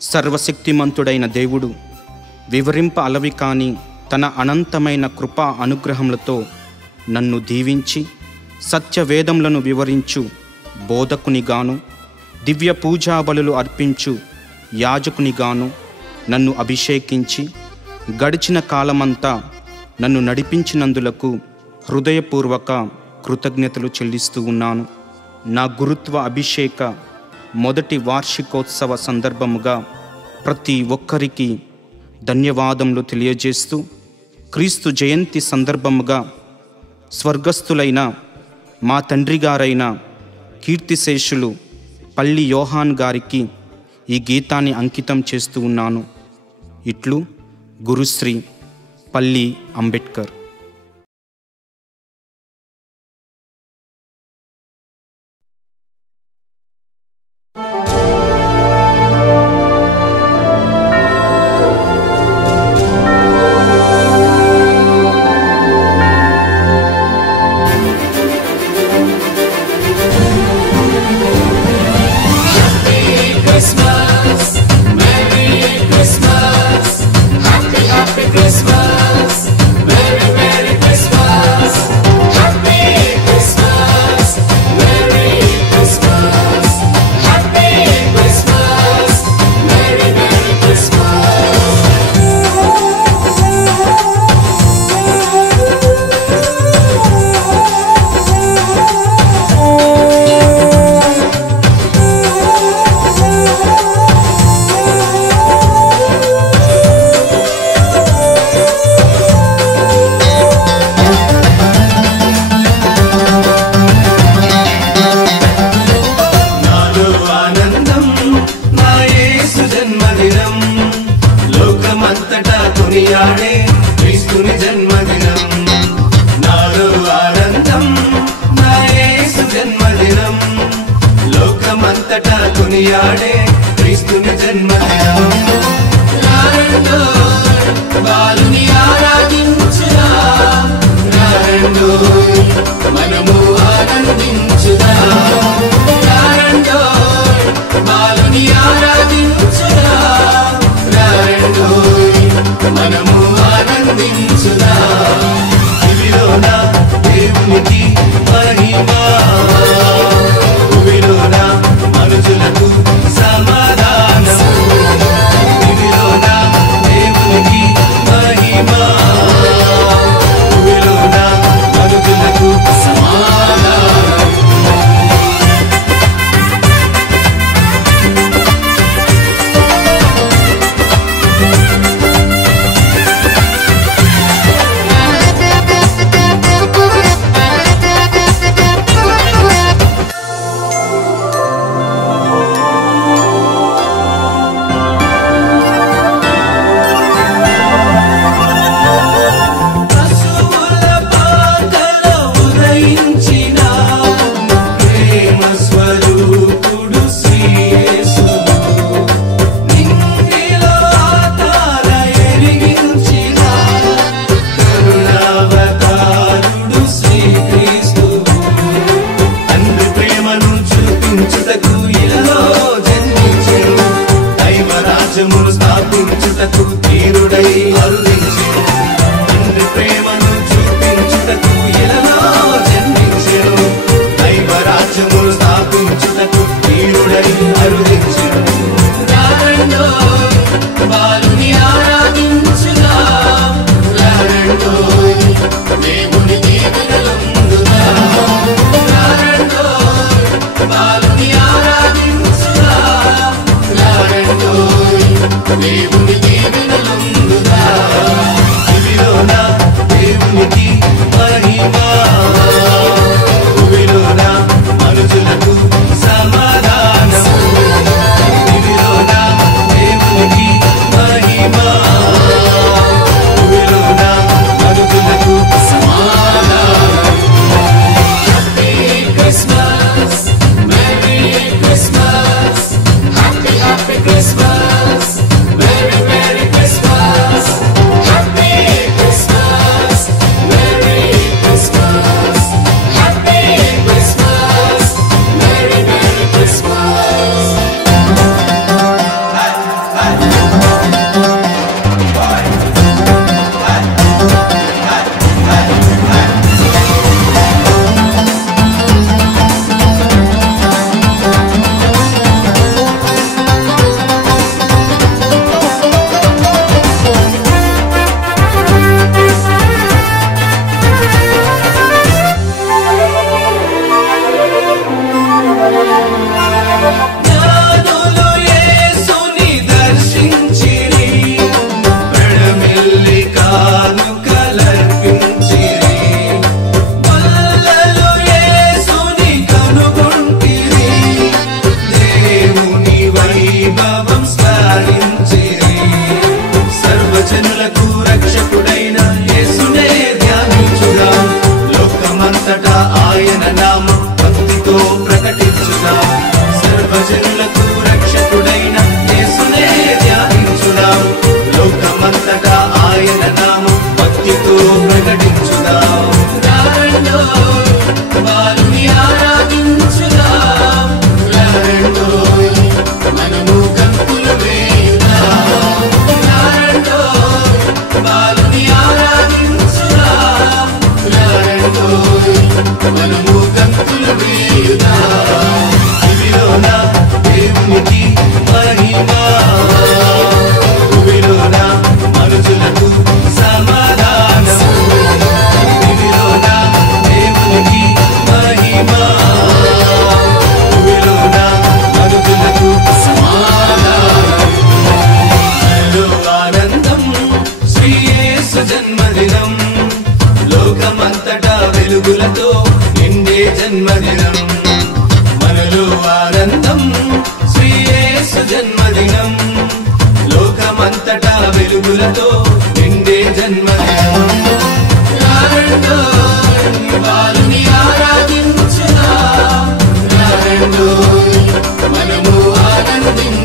సర్వశక్తిమంతుడైన దేవుడు వివరింప అలవి కాని తన అనంతమైన కృపా అనుగ్రహములతో నన్ను దీవించి సత్యవేదములను వివరించు బోధకునిగాను, దివ్య పూజాబలులు అర్పించు యాజకునిగాను నన్ను అభిషేకించి గడిచిన కాలమంతా నన్ను నడిపించినందులకు హృదయపూర్వక కృతజ్ఞతలు చెల్లిస్తూ ఉన్నాను. నా గురుత్వ అభిషేక మొదటి వార్షికోత్సవ సందర్భముగా ప్రతి ఒక్కరికి ధన్యవాదములు తెలియజేస్తూ, క్రీస్తు జయంతి సందర్భముగా స్వర్గస్థులైన మా తండ్రి గారైన కీర్తిశేషులు పల్లి యోహాన్ గారికి ఈ గీతాన్ని అంకితం చేస్తూ ఉన్నాను. ఇట్లు గురుశ్రీ పల్లి అంబేద్కర్. క్రీస్తుని జన్మదినం నాలో ఆనందం, నా యేసు జన్మదినం లోకమంతటా కొనియాడే క్రీస్తుని జన్మదినం. రారండో బాలుని ఆరాధించుదా, రారండో మనము ఆనందించుదా, రారండో బాలుని ఆరాధించుదా, రారండో మనము ఆనందించుదా. ఇవిలోన దేవునికి మహిమా, ఇవిలోన మనుషులకు సమాధానము, ఇవిలోన దేవునికి మహిమా, ఇవిలోన మనుషులకు సమాధానము. స్థాపించుటకు తీరుడై అరుదించెను, తండ్రి ప్రేమను చూపించుటకు ఇలలో జన్మించెను, దైవ రాజ్యమును స్థాపించుటకు తీరుడై అరుదించెను. రారండో బాలుని ఆరాధించుదా, రారండో దేవుని దీవెనలొందుదా, రారండో బాలుని ఆరాధించుదా, రారండో దేవుని దీవెనలొందుదా. ఇవిలోన దేవునికి మహిమా, ఇవిలోన మనుషులకు సమాధానము, ఇవిలోన దేవునికి మహిమా, ఇవిలోన మనుషులకు సమాధానము. Happy Christmas, merry Christmas, happy happy Christmas, Merry Merry Christmas, Happy Christmas, Merry Christmas, Happy Christmas, Merry Merry Christmas. పాపం స్మరించిరి. సర్వజనులకు రక్షకుడైన యేసునే ధ్యానించుదాం. లోకమంతటా ఆయన నామం భక్తితో ప్రకటించుదాం. సర్వజనులకు రక్షకుడైన యేసునే ధ్యానించుదాం. లోకమంతటా ఆయన నామం భక్తితో ప్రకటించుదాం. రారండో బాలుని ఆరాధించుదాం. రారండో మనము గంతులు వేయుదాం. రారండో బాలుని ఆరాధించుదాం. రారండో మనము గంతులు వేయుదాం. భూమిలోన దేవునికి మహిమ, భూమిలోన మనుషులకు సమాధానం. భూమిలోన దేవునికి మహిమ, భూమిలోన మనుషులకు సమాధానం. మనలో ఆనందం శ్రీ యేసు జన్మదినం. లోకమంతటా వెలుగులతో నిండే జన్మదినం. మనలో ఆనందం శ్రీ యేసు జన్మదినం. లోకమంతటా వెలుగులతో నిండే జన్మదినం. రారండో బాలుని ఆరాధించుదాం. రారండో మనము ఆనందించుదాం.